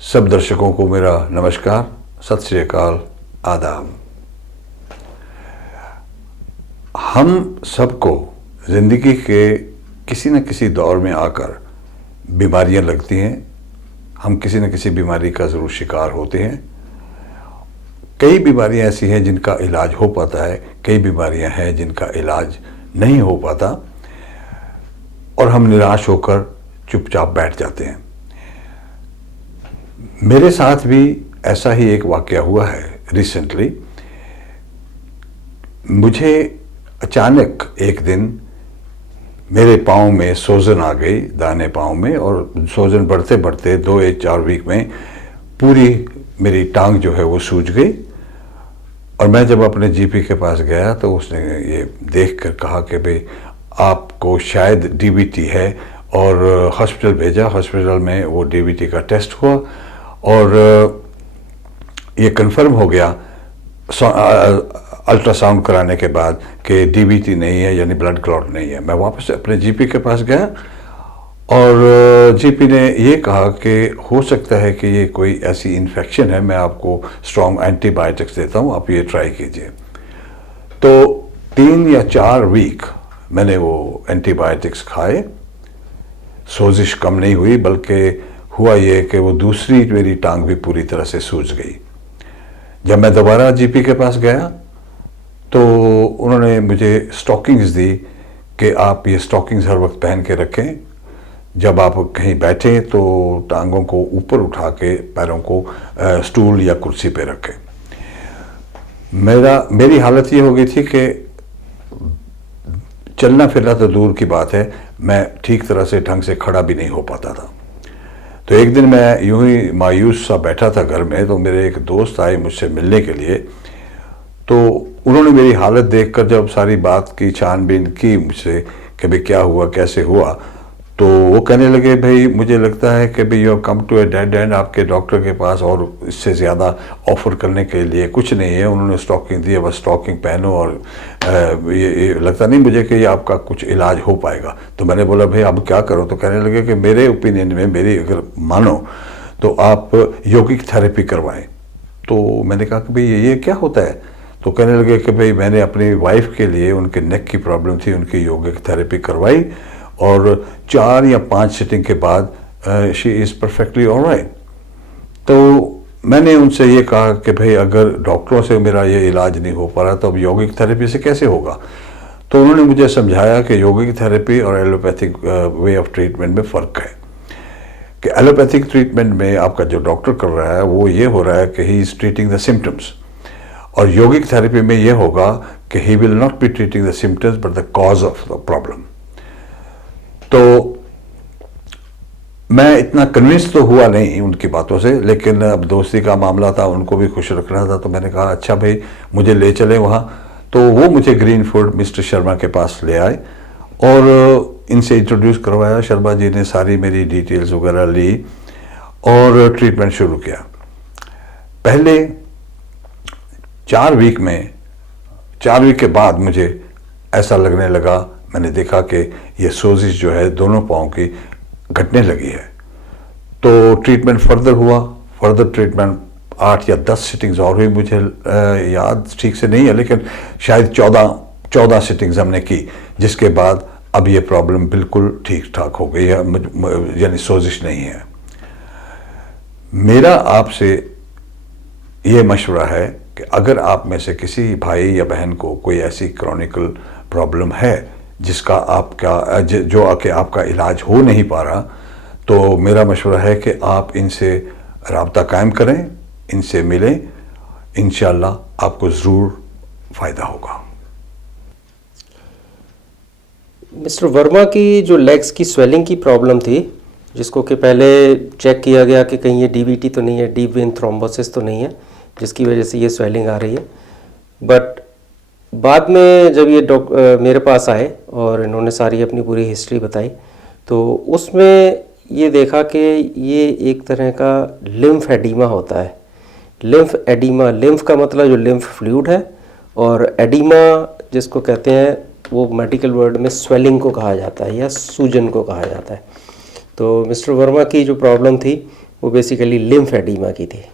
सब दर्शकों को मेरा नमस्कार, सत श्री अकाल, आदाब। हम सबको ज़िंदगी के किसी न किसी दौर में आकर बीमारियां लगती हैं। हम किसी न किसी बीमारी का ज़रूर शिकार होते हैं। कई बीमारियां ऐसी हैं जिनका इलाज हो पाता है, कई बीमारियां हैं जिनका इलाज नहीं हो पाता और हम निराश होकर चुपचाप बैठ जाते हैं। मेरे साथ भी ऐसा ही एक वाक़या हुआ है रिसेंटली। मुझे अचानक एक दिन मेरे पाँव में सूजन आ गई, दाहिने पाँव में, और सूजन बढ़ते बढ़ते 2-4 वीक में पूरी मेरी टांग जो है वो सूज गई। और मैं जब अपने जीपी के पास गया तो उसने ये देख कर कहा कि भाई आपको शायद डीबीटी है, और हॉस्पिटल भेजा। हॉस्पिटल में वो डीबीटी का टेस्ट हुआ और ये कंफर्म हो गया अल्ट्रासाउंड कराने के बाद कि डीबीटी नहीं है, यानी ब्लड क्लॉट नहीं है। मैं वापस अपने जीपी के पास गया और जीपी ने ये कहा कि हो सकता है कि ये कोई ऐसी इन्फेक्शन है, मैं आपको स्ट्रॉन्ग एंटीबायोटिक्स देता हूँ, आप ये ट्राई कीजिए। तो 3 या 4 वीक मैंने वो एंटीबायोटिक्स खाए, सोजिश कम नहीं हुई, बल्कि हुआ ये कि वो दूसरी मेरी टांग भी पूरी तरह से सूज गई। जब मैं दोबारा जीपी के पास गया तो उन्होंने मुझे स्टॉकिंग्स दी कि आप ये स्टॉकिंग्स हर वक्त पहन के रखें, जब आप कहीं बैठें तो टांगों को ऊपर उठा के पैरों को स्टूल या कुर्सी पे रखें। मेरी हालत ये हो गई थी कि चलना फिरना तो दूर की बात है, मैं ठीक तरह से ढंग से खड़ा भी नहीं हो पाता था। तो एक दिन मैं यूं ही मायूस सा बैठा था घर में, तो मेरे एक दोस्त आए मुझसे मिलने के लिए। तो उन्होंने मेरी हालत देखकर जब सारी बात की छानबीन की मुझसे कि भाई क्या हुआ, कैसे हुआ, तो वो कहने लगे भाई मुझे लगता है कि भाई you have come to a dead end, आपके डॉक्टर के पास और इससे ज़्यादा ऑफर करने के लिए कुछ नहीं है। उन्होंने स्टॉकिंग दी है, बस स्टॉकिंग पहनो, और ये लगता नहीं मुझे कि ये आपका कुछ इलाज हो पाएगा। तो मैंने बोला भाई अब क्या करूं? तो कहने लगे कि मेरे ओपिनियन में, मेरी अगर मानो तो आप यौगिक थेरेपी करवाएं। तो मैंने कहा कि भाई ये क्या होता है? तो कहने लगे कि भाई मैंने अपनी वाइफ के लिए, उनके नेक की प्रॉब्लम थी, उनकी यौगिक थेरेपी करवाई और 4 या 5 सिटिंग के बाद शी इज़ परफेक्टली ऑलराइट। तो मैंने उनसे ये कहा कि भाई अगर डॉक्टरों से मेरा ये इलाज नहीं हो पा रहा तो अब यौगिक थेरेपी से कैसे होगा? तो उन्होंने मुझे समझाया कि यौगिक थेरेपी और एलोपैथिक वे ऑफ ट्रीटमेंट में फ़र्क है। कि एलोपैथिक ट्रीटमेंट में आपका जो डॉक्टर कर रहा है वो ये हो रहा है कि he is treating the symptoms, और यौगिक थेरेपी में ये होगा कि he will not be treating the symptoms but the cause of the problem. तो मैं इतना कन्विंस तो हुआ नहीं उनकी बातों से, लेकिन अब दोस्ती का मामला था, उनको भी खुश रखना था। तो मैंने कहा अच्छा भाई मुझे ले चले वहाँ। तो वो मुझे ग्रीनफील्ड मिस्टर शर्मा के पास ले आए और इनसे इंट्रोड्यूस करवाया। शर्मा जी ने सारी मेरी डिटेल्स वगैरह ली और ट्रीटमेंट शुरू किया। पहले 4 वीक के बाद मुझे ऐसा लगने लगा, मैंने देखा कि ये सोजिश जो है दोनों पाँव की घटने लगी है। तो ट्रीटमेंट फर्दर हुआ। फर्दर ट्रीटमेंट 8 या 10 सिटिंग्स और हुई, मुझे याद ठीक से नहीं है, लेकिन शायद 14 सिटिंग्स हमने की, जिसके बाद अब ये प्रॉब्लम बिल्कुल ठीक ठाक हो गई है, यानी सोजिश नहीं है। मेरा आपसे ये मशवरा है कि अगर आप में से किसी भाई या बहन को कोई ऐसी क्रॉनिकल प्रॉब्लम है जिसका आपका इलाज हो नहीं पा रहा, तो मेरा मशवरा है कि आप इनसे राब्ता कायम करें, इनसे मिलें, इंशाअल्लाह आपको ज़रूर फ़ायदा होगा। मिस्टर वर्मा की जो लेग्स की स्वेलिंग की प्रॉब्लम थी, जिसको कि पहले चेक किया गया कि कहीं ये डीवीटी तो नहीं है, डीप वेन थ्रोम्बोसिस तो नहीं है, जिसकी वजह से ये स्वेलिंग आ रही है। बट बाद में जब ये मेरे पास आए और इन्होंने सारी अपनी पूरी हिस्ट्री बताई, तो उसमें ये देखा कि ये एक तरह का लिम्फ एडीमा होता है। लिम्फ एडीमा, लिम्फ का मतलब जो लिम्फ फ्लूइड है, और एडीमा जिसको कहते हैं वो मेडिकल वर्ड में स्वेलिंग को कहा जाता है या सूजन को कहा जाता है। तो मिस्टर वर्मा की जो प्रॉब्लम थी वो बेसिकली लिम्फ एडीमा की थी।